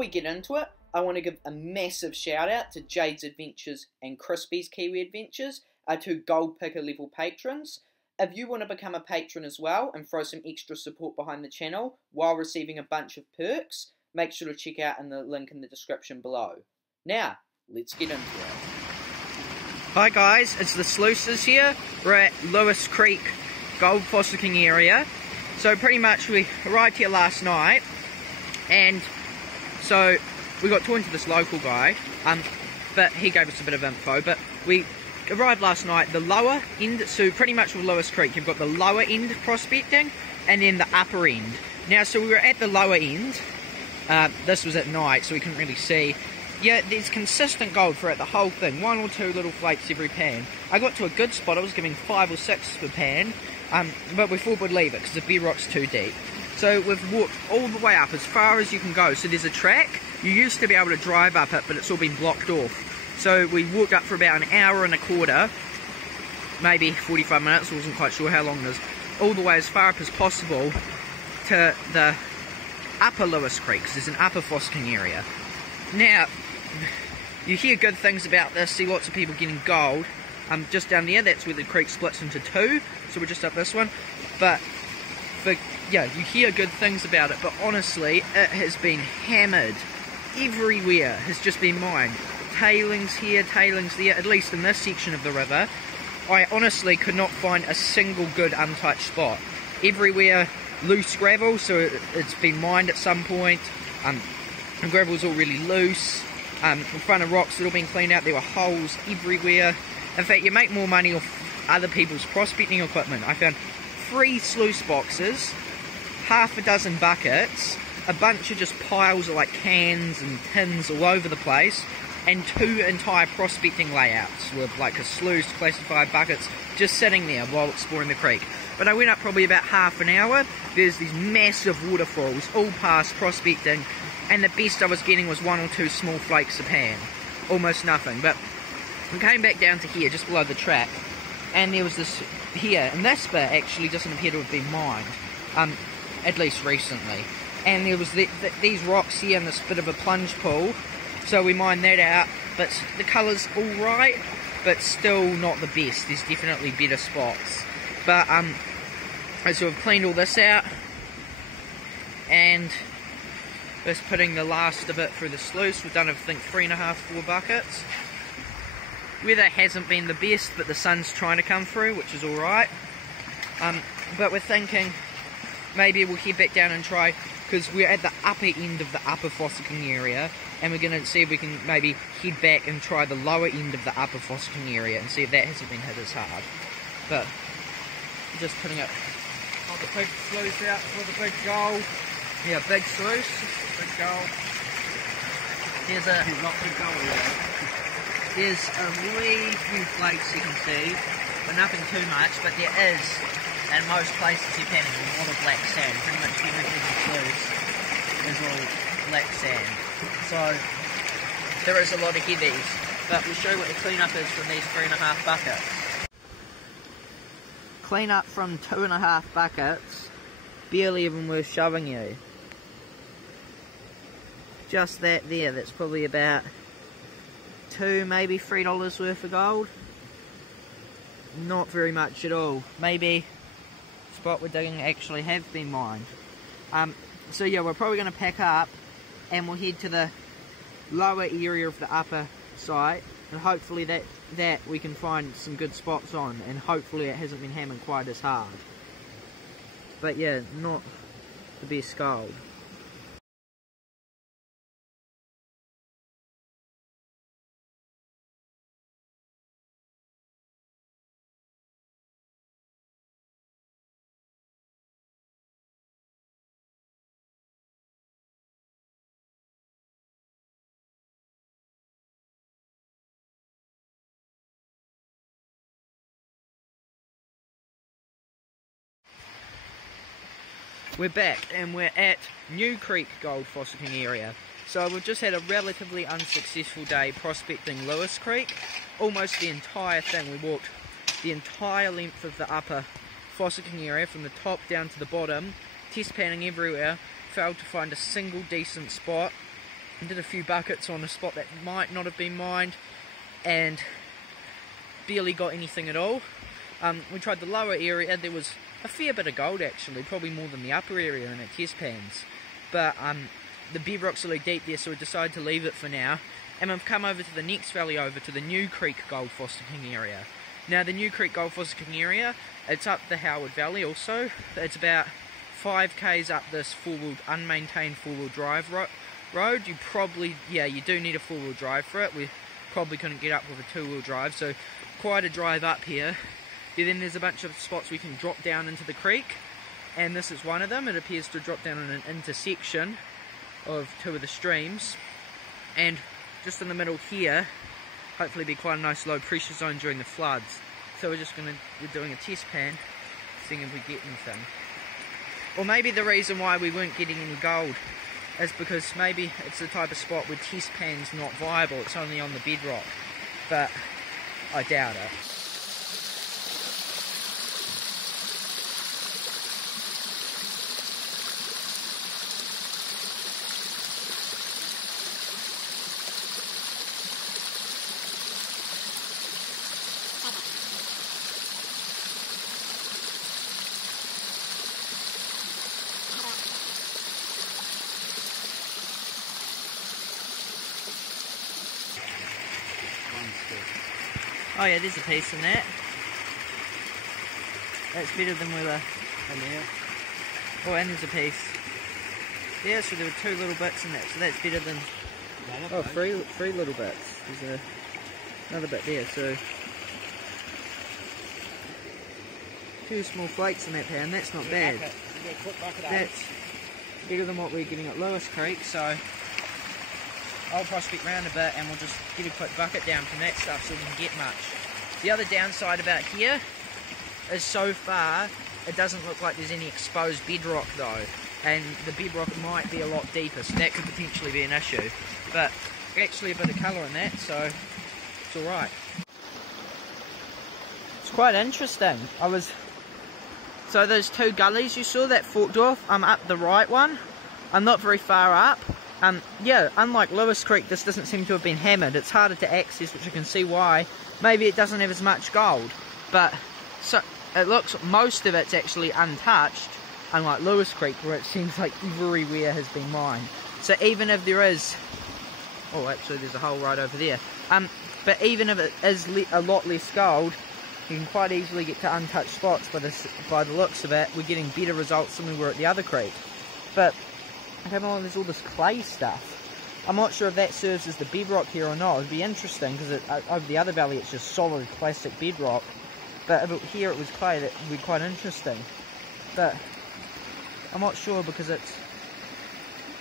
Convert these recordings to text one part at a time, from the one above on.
we get into it, I want to give a massive shout out to Jades Adventures and Chrispys Kiwi Adventures, our two gold picker level patrons. If you want to become a patron as well and throw some extra support behind the channel while receiving a bunch of perks, make sure to check out in the link in the description below. Now, let's get into it. Hi guys, it's the Sluices here. We're at Lewis Creek Gold Fossicking area. So pretty much we arrived here last night, and so we got talking to this local guy, but he gave us a bit of info. But we arrived last night, the lower end, so pretty much with Lewis Creek, you've got the lower end prospecting, and then the upper end. Now, so we were at the lower end, this was at night, so we couldn't really see. Yeah, there's consistent gold throughout the whole thing, 1 or 2 little flakes every pan. I got to a good spot, I was giving 5 or 6 per pan, but we thought we'd leave it, because the bedrock's too deep. So we've walked all the way up as far as you can go. So there's a track. You used to be able to drive up it, but it's all been blocked off. So we walked up for about an hour and a quarter, maybe 45 minutes, I wasn't quite sure how long it is, all the way as far up as possible to the upper Lewis Creek, because there's an upper fossicking area. Now, you hear good things about this, see lots of people getting gold. Just down there, that's where the creek splits into 2, so we're just up this one. But yeah, you hear good things about it, but honestly, it has been hammered. Everywhere has just been mined. Tailings here, tailings there, at least in this section of the river. I honestly could not find a single good untouched spot. Everywhere loose gravel, so it's been mined at some point. The gravel's all really loose. In front of rocks that have been cleaned out, there were holes everywhere. In fact, you make more money off other people's prospecting equipment. I found 3 sluice boxes, half a dozen buckets, a bunch of just piles of like cans and tins all over the place, and 2 entire prospecting layouts with like a sluice, classified buckets, just sitting there while exploring the creek. But I went up probably about half an hour. There's these massive waterfalls, all past prospecting, and the best I was getting was 1 or 2 small flakes a pan. Almost nothing. But we came back down to here, just below the track, and there was this here, and this bit actually doesn't appear to have been mined, at least recently. And there was these rocks here and this bit of a plunge pool, so we mined that out, but the colour's alright, but still not the best. There's definitely better spots. But, so we've cleaned all this out, and just putting the last of it through the sluice. We've done, I think, 3.5, 4 buckets. Weather hasn't been the best, but the sun's trying to come through, which is alright. But we're thinking maybe we'll head back down and try, because we're at the upper end of the upper fossicking area, and we're going to see if we can maybe head back and try the lower end of the upper fossicking area and see if that hasn't been hit as hard. But just putting up the big sluice out for the big gold. Yeah, big sluice, big gold. There's a wee few flakes you can see, but nothing too much. But there is, in most places you're panning, a lot of black sand. Pretty much everything loose is all black sand. So there is a lot of heavies. But we'll show you what the cleanup is from these 3.5 buckets. Clean up from 2.5 buckets, barely even worth showing you. Just that there, that's probably about $2, maybe $3 worth of gold. Not very much at all. Maybe the spot we're digging actually have been mined. So yeah, we're probably going to pack up and we'll head to the lower area of the upper site, and hopefully that we can find some good spots on, and hopefully it hasn't been hammered quite as hard. But yeah, not the best gold. We're back and we're at New Creek Gold Fossicking area. So we've just had a relatively unsuccessful day prospecting Lewis Creek. Almost the entire thing. We walked the entire length of the upper fossicking area from the top down to the bottom, test panning everywhere, failed to find a single decent spot. and did a few buckets on a spot that might not have been mined, and barely got anything at all. We tried the lower area. There was a fair bit of gold actually, probably more than the upper area in our test pans, but the bedrock's really deep there, so we decided to leave it for now. And we've come over to the next valley, over to the New Creek gold fossicking area. Now the New Creek gold fossicking area, it's up the Howard Valley also. It's about 5 k's up this unmaintained four-wheel drive road. You probably, you do need a four-wheel drive for it. We probably couldn't get up with a two-wheel drive, so quite a drive up here. Then there's a bunch of spots we can drop down into the creek, and this is one of them. It appears to drop down in an intersection of two of the streams, and just in the middle here, hopefully be quite a nice low pressure zone during the floods. So we're doing a test pan, seeing if we get anything. Or maybe the reason why we weren't getting any gold is because maybe it's the type of spot where test pan's not viable, it's only on the bedrock, but I doubt it. Oh yeah, there's a piece in that. That's better than we were. And there. Oh, and there's a piece. Yeah, so there were 2 little bits in that, so that's better than... Oh, three little bits. There's another bit there, so... 2 small flakes in that pan, that's not bad. That's better than what we're getting at Lewis Creek, so... I'll prospect round a bit and we'll just get a quick bucket down from that stuff so we can get much. The other downside about here is so far it doesn't look like there's any exposed bedrock though, and the bedrock might be a lot deeper, so that could potentially be an issue. But actually a bit of colour in that, so it's alright. It's quite interesting. So those 2 gullies you saw that forked off, I'm up the right one. I'm not very far up. Yeah, unlike Lewis Creek, this doesn't seem to have been hammered. It's harder to access, which you can see why. Maybe it doesn't have as much gold, but so it looks, most of it's actually untouched, unlike Lewis Creek, where it seems like everywhere has been mined. So even if there is, oh actually there's a hole right over there, but even if it is a lot less gold, you can quite easily get to untouched spots. By the looks of it, we're getting better results than we were at the other creek. But come on, there's all this clay stuff. I'm not sure if that serves as the bedrock here or not. It'd be interesting because over the other valley it's just solid plastic bedrock, but if here it was clay, that would be quite interesting. But I'm not sure because it's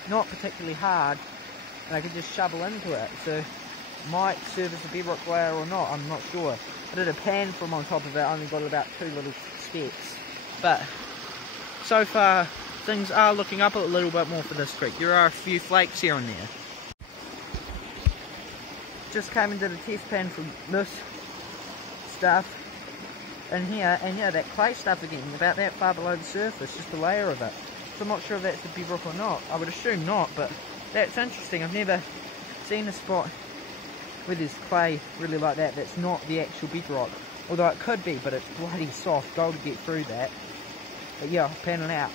not particularly hard and I could just shovel into it, so it might serve as a bedrock layer or not, I'm not sure. I did a pan from on top of it, I only got about 2 little specks, but so far things are looking up a little bit more for this creek. There are a few flakes here and there. Just came and did a test pan for this stuff in here, and yeah, that clay stuff again, about that far below the surface, just a layer of it. So I'm not sure if that's the bedrock or not. I would assume not, but that's interesting. I've never seen a spot where there's clay really like that that's not the actual bedrock. Although it could be, but it's bloody soft. Gold to get through that. But yeah, I'll pan it out.